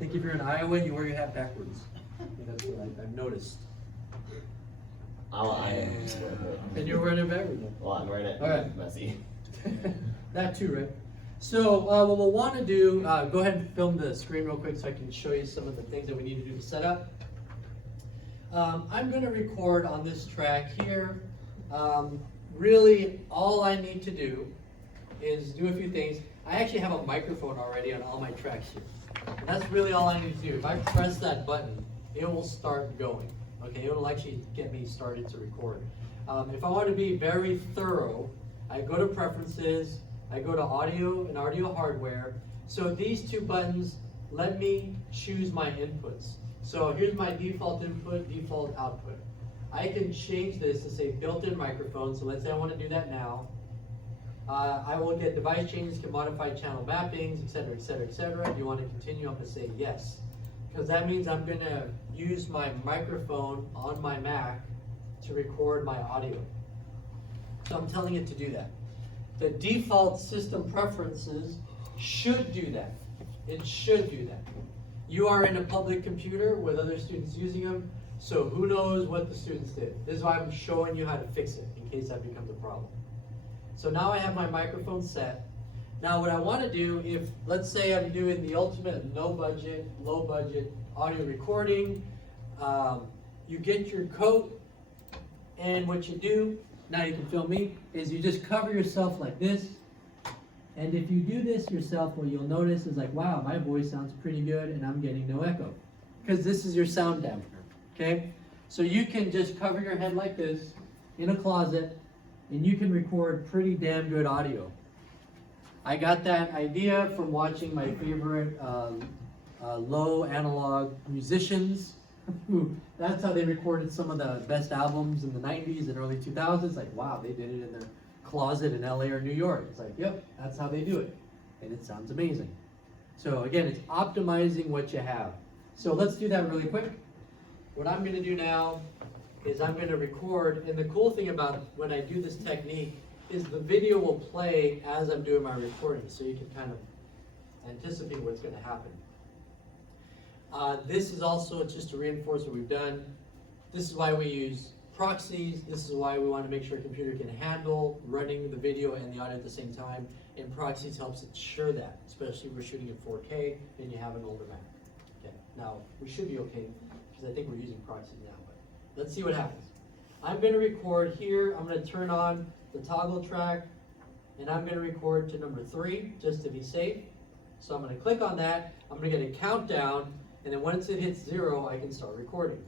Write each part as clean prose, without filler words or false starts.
think if you're in Iowa, you wear your hat backwards. That's what I've noticed. I am. And you're wearing it backwards. Well, I'm wearing it. All right. Messy. That too, right? So what we'll want to do, go ahead and film the screen real quick so I can show you some of the things that we need to do to set up. I'm going to record on this track here. Really, all I need to do is do a few things. I actually have a microphone already on all my tracks here. And that's really all I need to do. If I press that button, it will start going. Okay, it will actually get me started to record. If I want to be very thorough, I go to Preferences, I go to Audio and Audio Hardware. So these two buttons let me choose my inputs. So here's my default input, default output. I can change this to say built-in microphone. So let's say I want to do that now. I will get device changes, can modify channel mappings, etc., etc., etc. If you want to continue, I'm going to say yes. Because that means I'm going to use my microphone on my Mac to record my audio. So I'm telling it to do that. The default system preferences should do that. It should do that. You are in a public computer with other students using them, so who knows what the students did. This is why I'm showing you how to fix it in case that becomes a problem. So now I have my microphone set. Now what I want to do, if let's say I'm doing the ultimate no budget, low budget audio recording, you get your coat, and what you do, now you can film me, is you just cover yourself like this. And if you do this yourself, what you'll notice is like, wow, my voice sounds pretty good and I'm getting no echo. Because this is your sound dampener, okay? So you can just cover your head like this in a closet and you can record pretty damn good audio. I got that idea from watching my favorite low analog musicians. That's how they recorded some of the best albums in the 90s and early 2000s. Like, wow, they did it in their closet in LA or New York. It's like, yep, that's how they do it. And it sounds amazing. So again, it's optimizing what you have. So let's do that really quick. What I'm going to do now is I'm going to record. And the cool thing about when I do this technique is the video will play as I'm doing my recording. So you can kind of anticipate what's going to happen. This is also just to reinforce what we've done. This is why we use proxies. This is why we want to make sure a computer can handle running the video and the audio at the same time. And proxies helps ensure that, especially if we're shooting in 4K and you have an older Mac. Okay. Now, we should be okay because I think we're using proxies now. But let's see what happens. I'm going to record here. I'm going to turn on the toggle track and I'm going to record to number 3 just to be safe. So I'm going to click on that. I'm going to get a countdown. And then once it hits 0, I can start recording.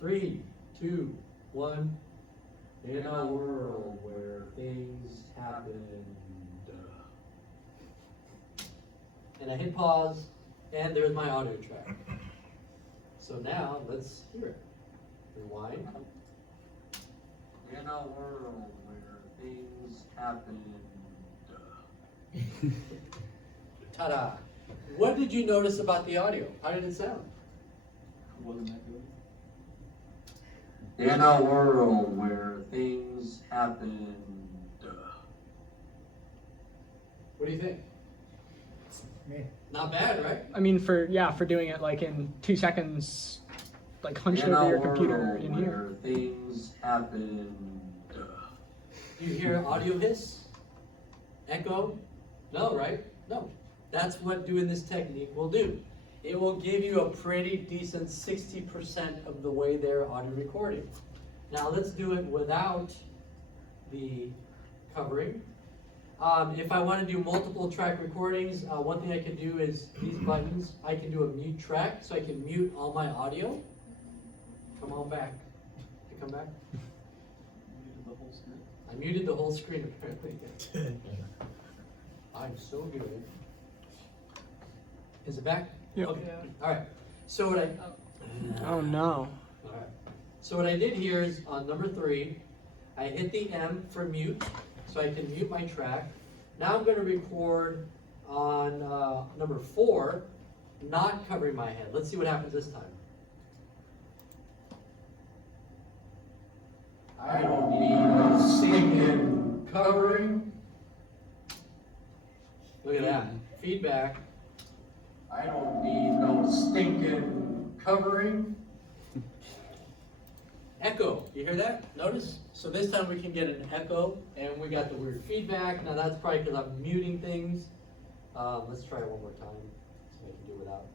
3, 2, 1. In a world where things happened. And I hit pause, and there's my audio track. So now, let's hear it. Rewind. In a world where things happened. Ta-da! What did you notice about the audio? How did it sound? Wasn't that good? In a world where things happened. What do you think? Not bad, right? I mean, for doing it like in 2 seconds, like hunched over your computer in here. Where things happened. Do you hear audio hiss? Echo? No, right? No. That's what doing this technique will do. It will give you a pretty decent 60% of the way there audio recording. Now let's do it without the covering. If I want to do multiple track recordings, one thing I can do is these buttons. I can do a mute track, so I can mute all my audio. Come on back. You come back? Muted the whole screen. I muted the whole screen apparently. I'm so good. Is it back? Yep. Okay. All right. So what I Oh no. all right. So what I did here is on number 3, I hit the M for mute, so I can mute my track. Now I'm going to record on number 4, not covering my head. Let's see what happens this time. I don't need a singing covering. Look at that feedback. I don't need no stinking covering. Echo, you hear that? Notice? So this time we can get an echo, and we got the weird feedback. Now that's probably because I'm muting things. Let's try it one more time, so I can do without.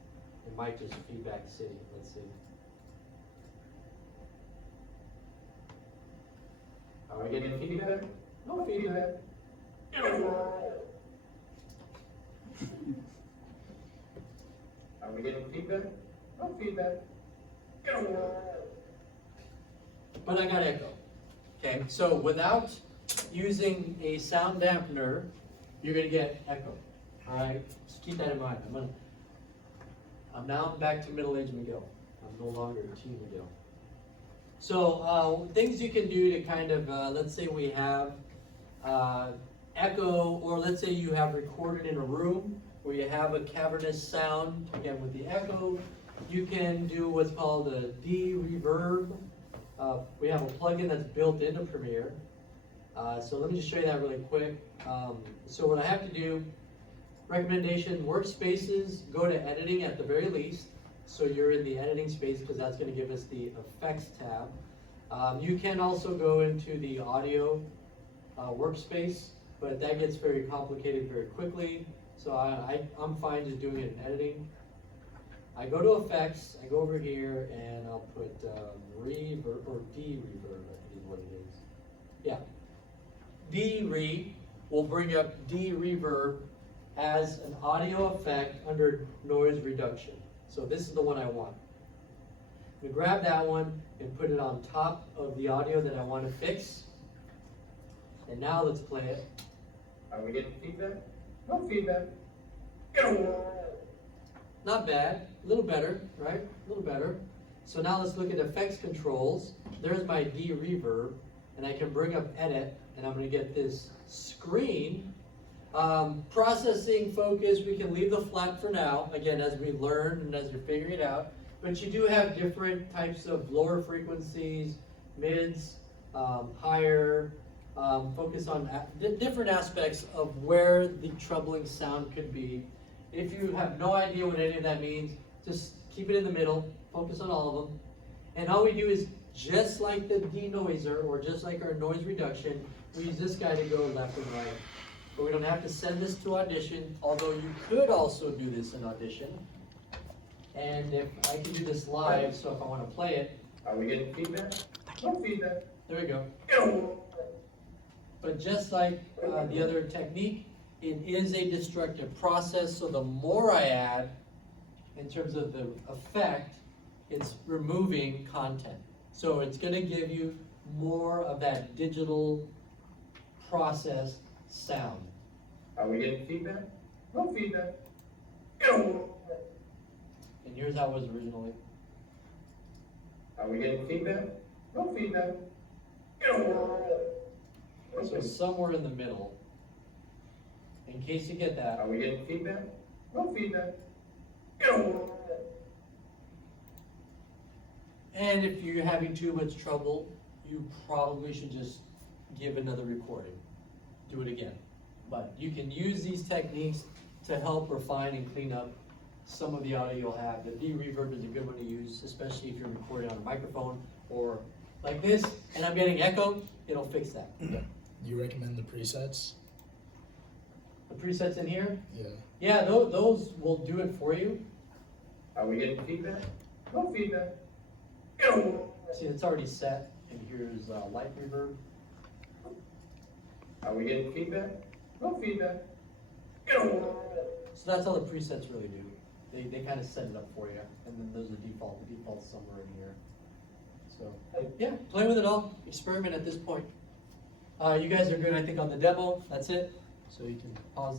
It might just feedback city. Let's see. Are we getting feedback? No feedback. Are we getting feedback? No feedback. But I got echo. Okay, so without using a sound dampener, you're gonna get echo. All right, just keep that in mind. I'm now back to middle-aged Miguel. I'm no longer teen Miguel. So things you can do to kind of, let's say we have echo, or let's say you have recorded in a room where you have a cavernous sound, again with the echo, you can do what's called a de-reverb. We have a plugin that's built into Premiere. So let me just show you that really quick. So what I have to do, recommendation, workspaces, go to editing at the very least. So you're in the editing space because that's going to give us the effects tab. You can also go into the audio workspace, but that gets very complicated very quickly. So I'm fine just doing it in editing. I go to effects, I go over here, and I'll put reverb or de-reverb, I think is what it is. Yeah. De-re will bring up de-reverb as an audio effect under noise reduction. So this is the one I want. I'm gonna grab that one and put it on top of the audio that I want to fix. And now let's play it. Are we getting feedback? No feedback. Not bad, a little better, right? A little better. So now let's look at effects controls. There's my de-reverb, and I can bring up edit, and I'm gonna get this screen. Processing focus, we can leave the flat for now, again, as we learn and as you're figuring it out. But you do have different types of lower frequencies, mids, higher, focus on different aspects of where the troubling sound could be. If you have no idea what any of that means, just keep it in the middle, focus on all of them. And all we do is, just like the denoiser, or just like our noise reduction, we use this guy to go left and right. But we don't have to send this to Audition, although you could also do this in Audition. And if I can do this live, so if I want to play it. Are we getting feedback? No feedback. There we go. But just like the other technique, it is a destructive process, so the more I add, in terms of the effect, it's removing content. So it's going to give you more of that digital process sound. Are we getting feedback? No feedback. And here's how it was originally. Are we getting feedback? No feedback. So somewhere in the middle. In case you get that. Are we getting feedback? No feedback. And if you're having too much trouble, you probably should just give another recording. Do it again. But you can use these techniques to help refine and clean up some of the audio you'll have. The de-reverb is a good one to use, especially if you're recording on a microphone or like this, and I'm getting echo, it'll fix that. Do you recommend the presets? The presets in here? Yeah. Yeah, those will do it for you. Are we getting feedback? No feedback. See, it's already set, and here's light reverb. Are we getting feedback? No feedback. So that's all the presets really do. They kind of set it up for you, and then those are default. The default's somewhere in here. So yeah, play with it all. Experiment at this point. You guys are good, I think, on the demo. That's it. So you can pause that.